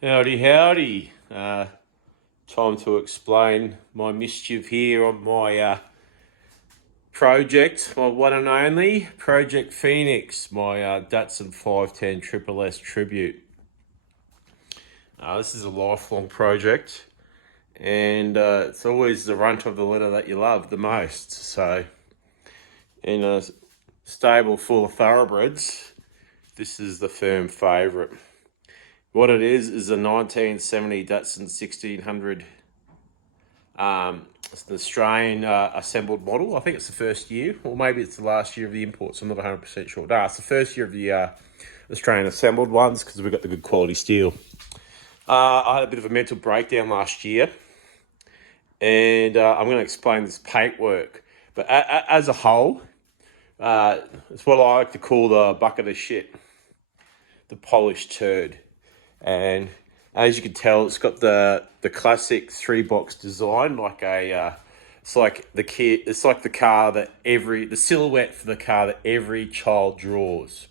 Howdy, howdy. Time to explain my mischief here on my project, my one and only Project Phoenix, my Datsun 510 SSS tribute. This is a lifelong project, and it's always the runt of the litter that you love the most. So, in a stable full of thoroughbreds, this is the firm favourite. What it is a 1970 Datsun 1600. It's an Australian assembled model. I think it's the first year, or maybe it's the last year of the imports. I'm not 100% sure. No, it's the first year of the Australian assembled ones because we've got the good quality steel. I had a bit of a mental breakdown last year, and I'm going to explain this paintwork. But as a whole, it's what I like to call the bucket of shit, the polished turd. And as you can tell, it's got the classic 3-box design, like a it's like the car that the silhouette for the car that every child draws.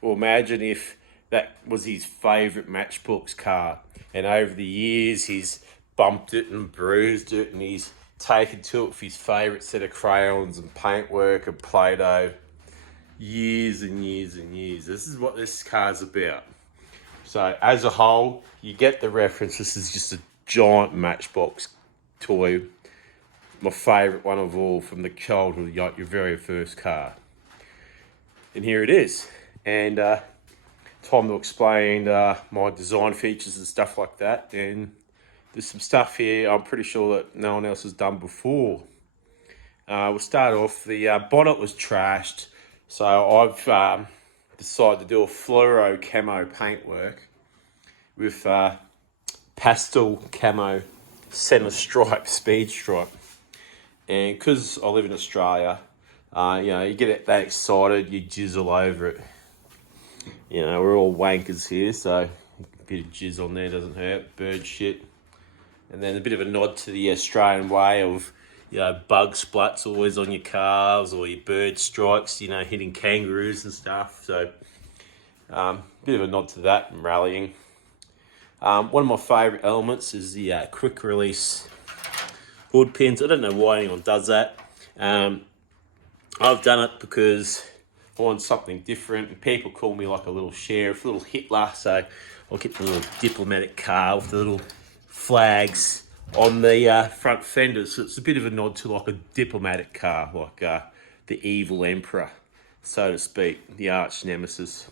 Well, imagine if that was his favourite Matchbox car, and over the years he's bumped it and bruised it, and he's taken to it for his favourite set of crayons and paintwork and Play-Doh. Years and years and years. This is what this car's about. So as a whole, you get the reference. This is just a giant Matchbox toy. My favourite one of all from the childhood, your very first car. And here it is. And time to explain my design features and stuff like that. And there's some stuff here I'm pretty sure that no one else has done before. We'll start off, the bonnet was trashed. So I've decided to do a fluoro camo paintwork with pastel camo centre stripe, speed stripe. And because I live in Australia, you get that excited, you jizz all over it. We're all wankers here, so a bit of jizz on there doesn't hurt, bird shit. And then a bit of a nod to the Australian way of, bug splats always on your calves, or your bird strikes, hitting kangaroos and stuff. So, bit of a nod to that and rallying. One of my favourite elements is the quick release hood pins. I don't know why anyone does that. I've done it because I want something different, and people call me like a little sheriff, a little Hitler. So I'll get the little diplomatic car with the little flags on the front fenders. So it's a bit of a nod to like a diplomatic car, like the evil emperor, so to speak, the arch nemesis.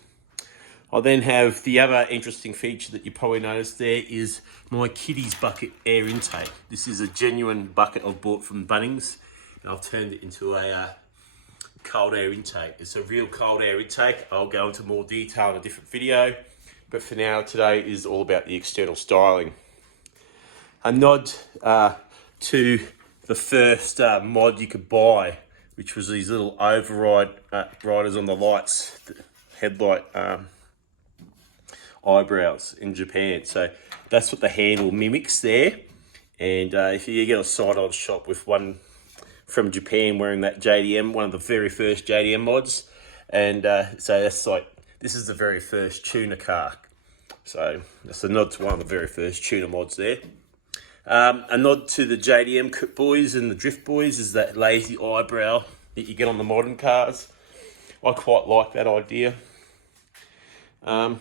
I then have the other interesting feature that you probably noticed there is my kiddie's bucket air intake. This is a genuine bucket I've bought from Bunnings, and I've turned it into a cold air intake. It's a real cold air intake. I'll go into more detail in a different video, but for now, today is all about the external styling. A nod to the first mod you could buy, which was these little override riders on the lights, the headlight eyebrows in Japan. So that's what the handle mimics there. And if you get a side-on shot with one from Japan wearing that JDM, one of the very first JDM mods, and so that's like, this is the very first tuner car. So that's a nod to one of the very first tuner mods there. A nod to the JDM boys and the drift boys is that lazy eyebrow that you get on the modern cars. I quite like that idea. I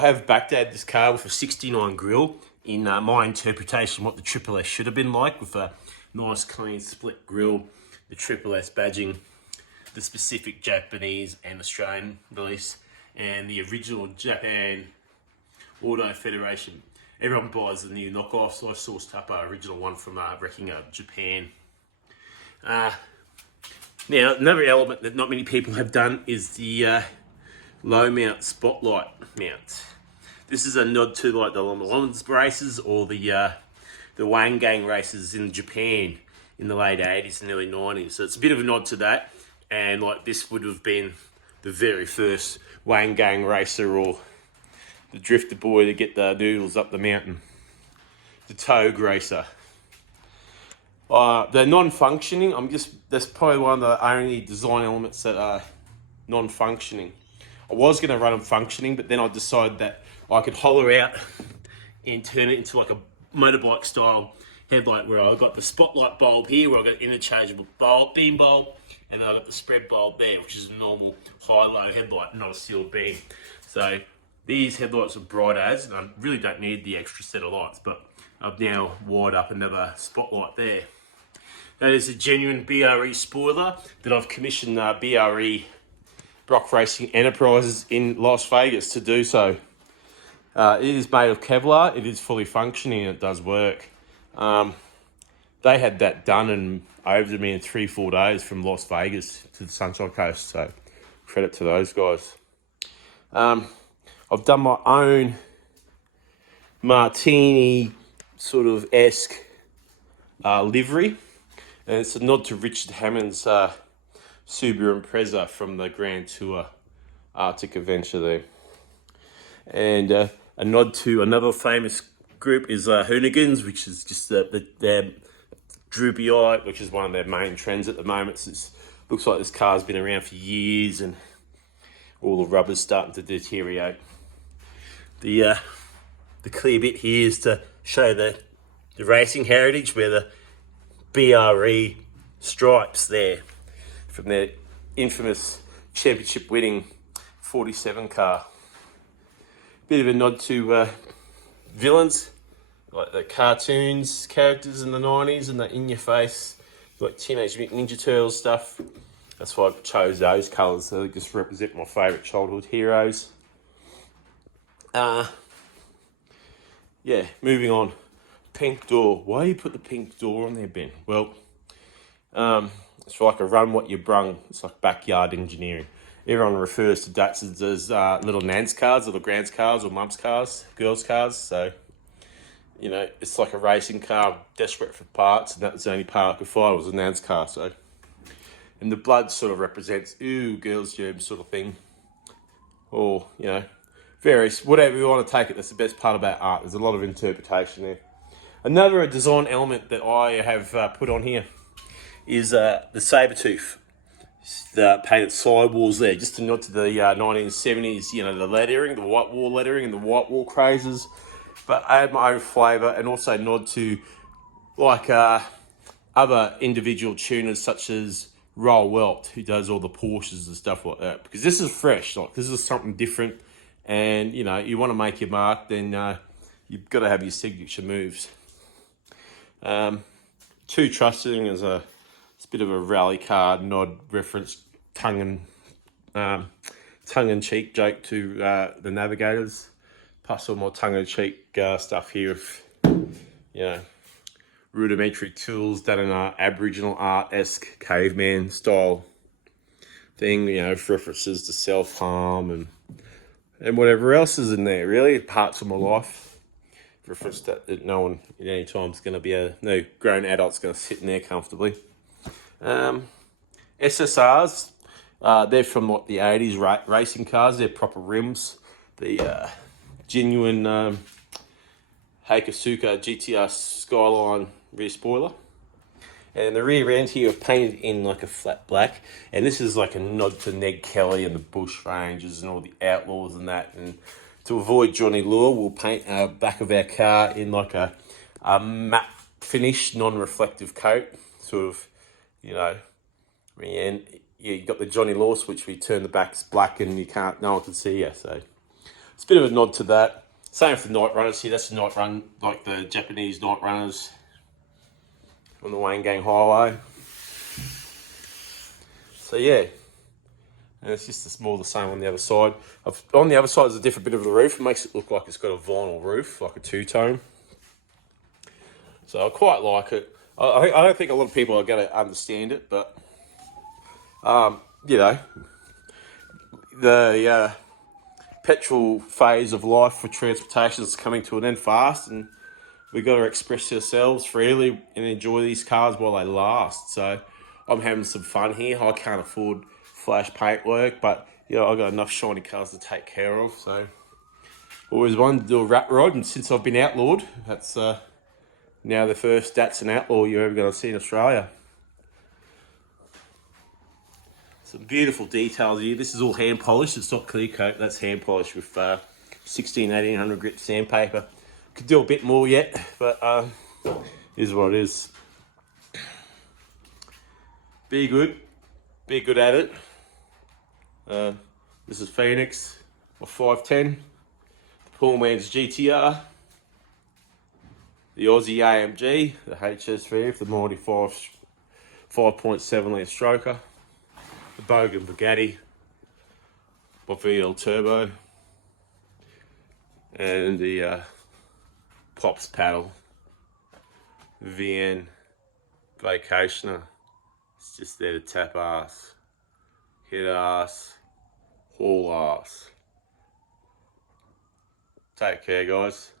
have backdated this car with a 69 grille in my interpretation what the SSS should have been like, with a nice clean split grille, the SSS badging, the specific Japanese and Australian release, and the original Japan Auto Federation. Everyone buys the new knockoff, so I sourced up an original one from Japan. Now, another element that not many people have done is the low mount spotlight mount. This is a nod to like the London races or the Wangang races in Japan in the late 80s and early 90s. So it's a bit of a nod to that, and like this would have been the very first Wangang racer or the drifter boy to get the noodles up the mountain, the Togue racer. The non-functioning, that's probably one of the only design elements that are non-functioning. I was going to run them functioning, but then I decided that I could hollow out and turn it into like a motorbike style headlight, where I've got the spotlight bulb here, where I've got interchangeable beam bulb, and then I've got the spread bulb there, which is a normal high-low headlight, not a sealed beam. So these headlights are bright as, and I really don't need the extra set of lights, but I've now wired up another spotlight there. That is a genuine BRE spoiler that I've commissioned BRE Brock Racing Enterprises in Las Vegas to do so. It is made of Kevlar, it is fully functioning, and it does work. They had that done and over to me in 3-4 days from Las Vegas to the Sunshine Coast, so credit to those guys. I've done my own Martini sort of esque livery, and it's a nod to Richard Hammond's Subaru Impreza from the Grand Tour Arctic Adventure there. And a nod to another famous group is Hoonigans, which is just their droopy eye, which is one of their main trends at the moment. So it looks like this car's been around for years and all the rubber's starting to deteriorate. The clear bit here is to show the racing heritage, where the BRE stripes there from their infamous championship winning 47 car. Bit of a nod to villains, like the cartoons characters in the 90s and the in-your-face, like Teenage Mutant Ninja Turtles stuff. That's why I chose those colours. They just represent my favourite childhood heroes. Yeah, moving on. Pink door. Why you put the pink door on there, Ben? Well, it's like a run what you brung. It's like backyard engineering. Everyone refers to Datsuns as little Nan's cars, little Grand's cars, or Mum's cars, girls' cars. So, you know, it's like a racing car, desperate for parts, and that was the only part I could find was a Nan's car. So, and the blood sort of represents, ooh, girls' germs sort of thing. Or, you know, various, whatever you want to take it. That's the best part about art. There's a lot of interpretation there. Another design element that I have put on here is the saber tooth. The painted sidewalls there, just to nod to the 1970s, you know, the lettering, the white wall lettering and the white wall crazes, but add my own flavour and also nod to like other individual tuners such as Roll Welt, who does all the Porsches and stuff like that, because this is fresh, like this is something different, and you know, you want to make your mark, then you've got to have your signature moves. Two trusting is it's a bit of a rally car nod reference, tongue-in-cheek joke to the Navigators, plus all my tongue-in-cheek stuff here of, you know, rudimentary tools done in an Aboriginal art-esque caveman style thing, you know, references to self-harm and whatever else is in there, really, parts of my life. Reference that no one at any time is going to be no grown adult's going to sit in there comfortably. SSRs, they're from what the 80s racing cars. They're proper rims. The genuine Heikasuka GTR Skyline rear spoiler. And the rear end here are painted in like a flat black. And this is like a nod to Ned Kelly and the Bush Rangers and all the Outlaws and that. And to avoid Johnny Law, we'll paint our back of our car in like a matte finish, non-reflective coat. Sort of, you know, and you got the Johnny Law switch where you turn the backs black and no one can see you. So it's a bit of a nod to that. Same for the night runners here. That's the night run, like the Japanese night runners on the Wayne Gang Highway. So yeah, and it's just more the same on the other side. On the other side is a different bit of the roof. It makes it look like it's got a vinyl roof, like a two-tone. So I quite like it. I don't think a lot of people are going to understand it, but you know, the petrol phase of life for transportation is coming to an end fast, and we've got to express ourselves freely and enjoy these cars while they last. So I'm having some fun here. I can't afford flash paint work, but you know, I've got enough shiny cars to take care of. So always wanted to do a rat ride, and since I've been outlawed, that's now the first Datsun outlaw you're ever going to see in Australia. Some beautiful details here. This is all hand polished. It's not clear coat. That's hand polished with 1800 grit sandpaper. Could do a bit more yet, but is what it is. Be good at it. This is Phoenix, my 510, the Poor Man's GTR, the Aussie AMG, the HS3, the mighty 5.7 litre stroker, the Bogan Bugatti, my VL Turbo, and the Pops paddle, VN Vacationer. It's just there to tap ass, hit ass, haul ass. Take care, guys.